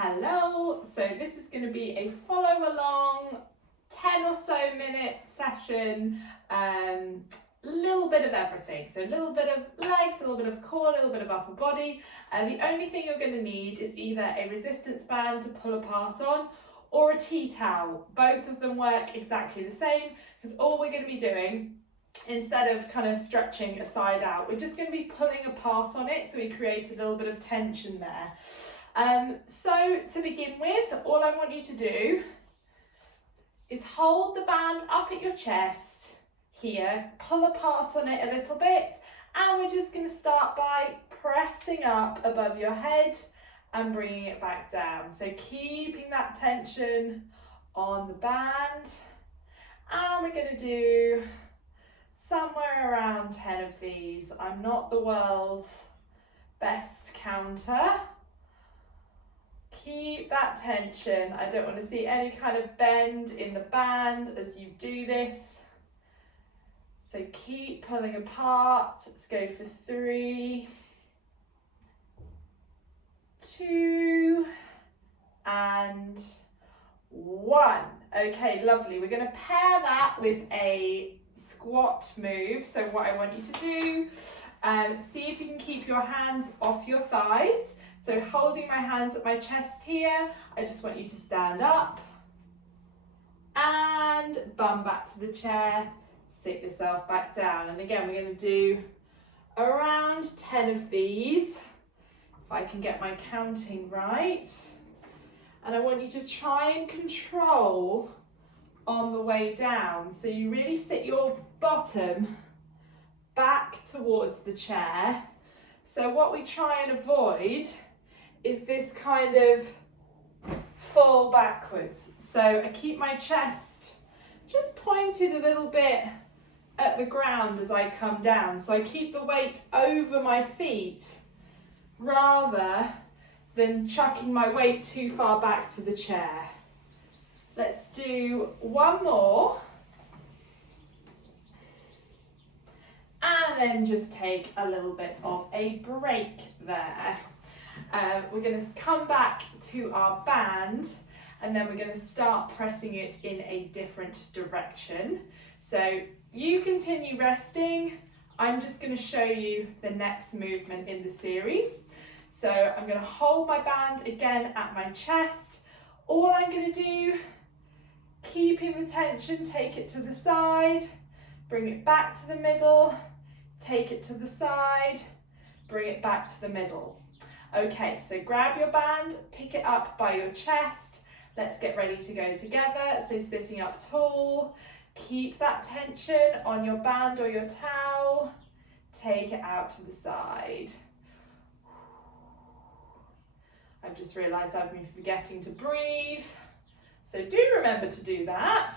Hello, so this is going to be a follow along 10 or so minute session, little bit of everything. So a little bit of legs, a little bit of core, a little bit of upper body. The only thing you're going to need is either a resistance band to pull apart on or a tea towel. Both of them work exactly the same because all we're going to be doing, instead of kind of stretching a side out, we're just going to be pulling apart on it, so we create a little bit of tension there. So to begin with, all I want you to do is hold the band up at your chest here, pull apart on it a little bit, and we're just going to start by pressing up above your head and bringing it back down. So keeping that tension on the band, and we're going to do somewhere around 10 of these. I'm not the world's best counter. Keep that tension. I don't want to see any kind of bend in the band as you do this. So keep pulling apart. Let's go for 3, 2, and 1. Okay, lovely. We're going to pair that with a squat move. So what I want you to do, see if you can keep your hands off your thighs. So holding my hands at my chest here, I just want you to stand up and bum back to the chair, sit yourself back down. And again, we're going to do around 10 of these, if I can get my counting right. And I want you to try and control on the way down. So you really sit your bottom back towards the chair. So what we try and avoid is this kind of fall backwards. So I keep my chest just pointed a little bit at the ground as I come down. So I keep the weight over my feet rather than chucking my weight too far back to the chair. Let's do one more. And then just take a little bit of a break there. We're going to come back to our band, and then we're going to start pressing it in a different direction. So you continue resting. I'm just going to show you the next movement in the series. So I'm going to hold my band again at my chest. All I'm going to do, keeping the tension, take it to the side, bring it back to the middle, take it to the side, bring it back to the middle. Okay, so grab your band, pick it up by your chest. Let's get ready to go together. So sitting up tall, keep that tension on your band or your towel. Take it out to the side. I've just realised I've been forgetting to breathe. So do remember to do that.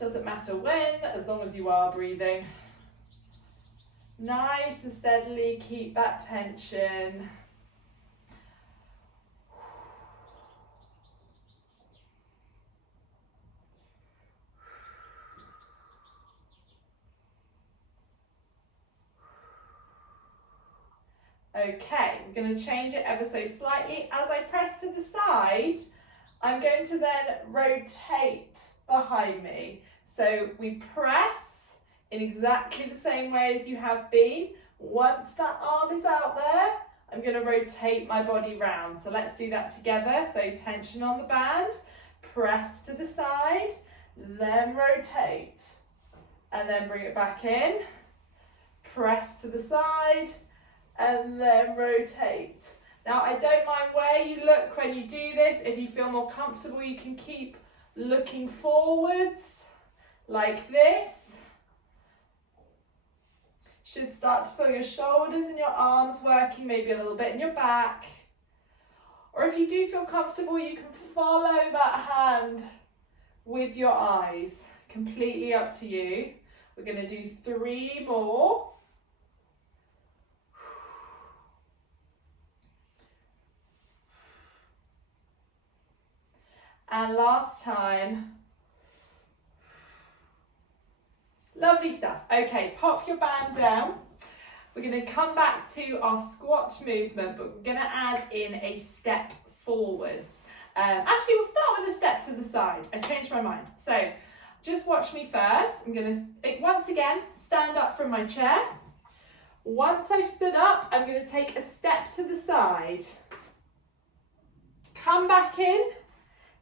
Doesn't matter when, as long as you are breathing. Nice and steadily keep that tension. Okay, we're going to change it ever so slightly. As I press to the side, I'm going to then rotate behind me. So we press in exactly the same way as you have been. Once that arm is out there, I'm going to rotate my body round. So let's do that together. So tension on the band, press to the side, then rotate, and then bring it back in, press to the side, and then rotate. Now I don't mind where you look when you do this. If you feel more comfortable, you can keep looking forwards like this. Should start to feel your shoulders and your arms working, maybe a little bit in your back. Or if you do feel comfortable, you can follow that hand with your eyes. Completely up to you. We're going to do 3 more. And last time. Lovely stuff. Okay, pop your band down. We're going to come back to our squat movement, but we're going to add in a step forwards. Actually, we'll start with a step to the side. I changed my mind. So just watch me first. I'm going to, once again, stand up from my chair. Once I've stood up, I'm going to take a step to the side. Come back in,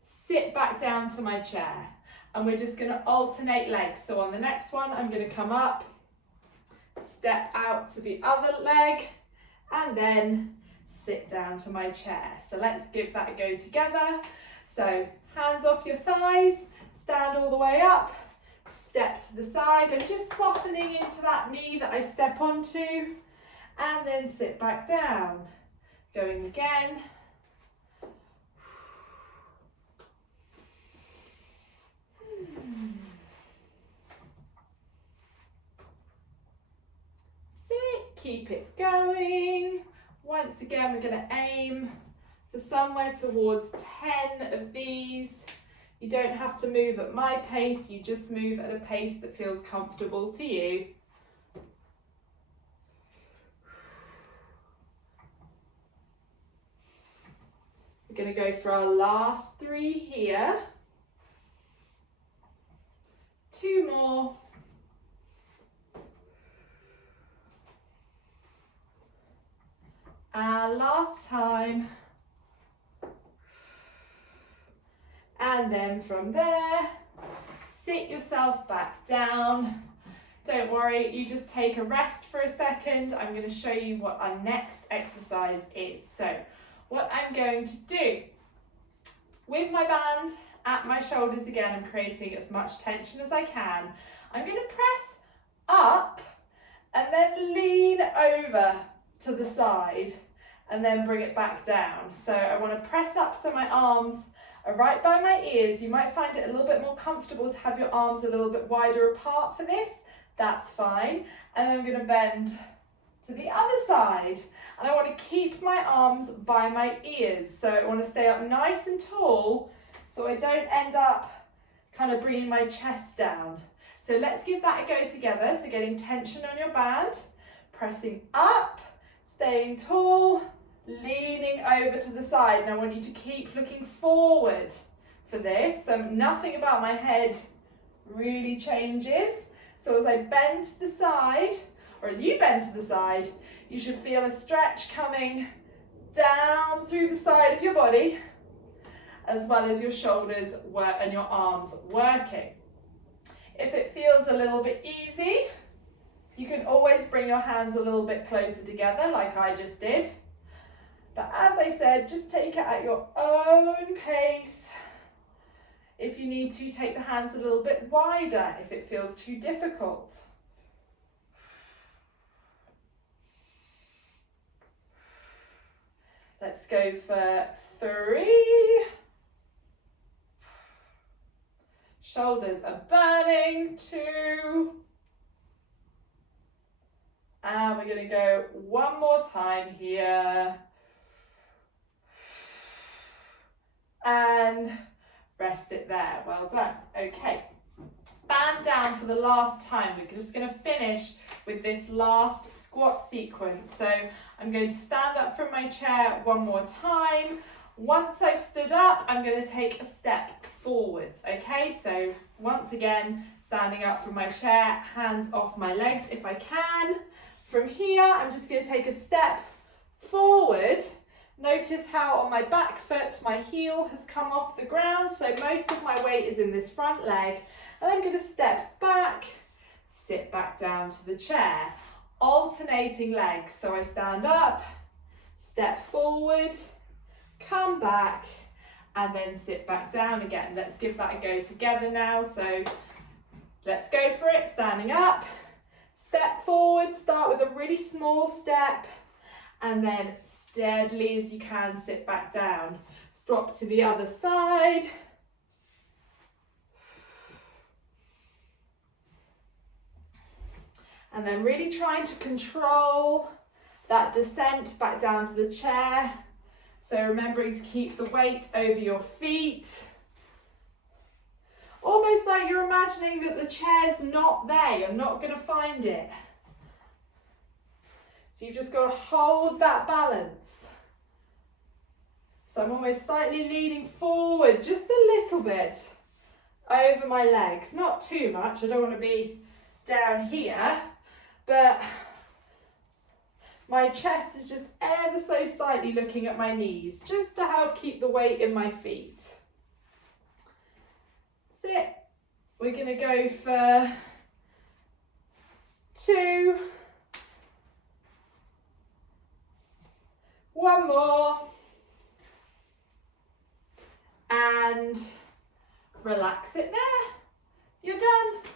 sit back down to my chair. And we're just going to alternate legs. So on the next one, I'm going to come up, step out to the other leg, and then sit down to my chair. So let's give that a go together. So hands off your thighs, stand all the way up, step to the side. I'm just softening into that knee that I step onto, and then sit back down. Going again. Sit, keep it going. Once again, we're going to aim for somewhere towards 10 of these. You don't have to move at my pace, you just move at a pace that feels comfortable to you. We're going to go for our last 3 here. 2 more. And last time. And then from there, sit yourself back down. Don't worry, you just take a rest for a second. I'm going to show you what our next exercise is. So what I'm going to do, with my band at my shoulders again, I'm creating as much tension as I can. I'm going to press up and then lean over to the side and then bring it back down. So I want to press up so my arms are right by my ears. You might find it a little bit more comfortable to have your arms a little bit wider apart for this. That's fine. And then I'm going to bend to the other side. And I want to keep my arms by my ears. So I want to stay up nice and tall so I don't end up kind of bringing my chest down. So let's give that a go together. So getting tension on your band, pressing up, staying tall, leaning over to the side. And I want you to keep looking forward for this. So nothing about my head really changes. So as I bend to the side, or as you bend to the side, you should feel a stretch coming down through the side of your body, as well as your shoulders and your arms working. If it feels a little bit easy, you can always bring your hands a little bit closer together like I just did. But as I said, just take it at your own pace. If you need to, take the hands a little bit wider if it feels too difficult. Let's go for 3. Shoulders are burning. 2. And we're going to go one more time here. And rest it there. Well done. Okay. Band down for the last time. We're just going to finish with this last squat sequence. So I'm going to stand up from my chair one more time. Once I've stood up, I'm going to take a step forwards. Okay, so once again, standing up from my chair, hands off my legs if I can. From here, I'm just going to take a step forward. Notice how on my back foot, my heel has come off the ground, so most of my weight is in this front leg. And I'm going to step back, sit back down to the chair, alternating legs. So I stand up, step forward, come back, and then sit back down again. Let's give that a go together now. So let's go for it. Standing up, step forward, start with a really small step, and then steadily as you can, sit back down. Swap to the other side. And then really trying to control that descent back down to the chair. So remembering to keep the weight over your feet. Almost like you're imagining that the chair's not there, you're not going to find it. So you've just got to hold that balance. So I'm almost slightly leaning forward, just a little bit over my legs. Not too much, I don't want to be down here, but my chest is just ever so slightly looking at my knees, just to help keep the weight in my feet. That's it. We're going to go for 2. 1 more. And relax it there. You're done.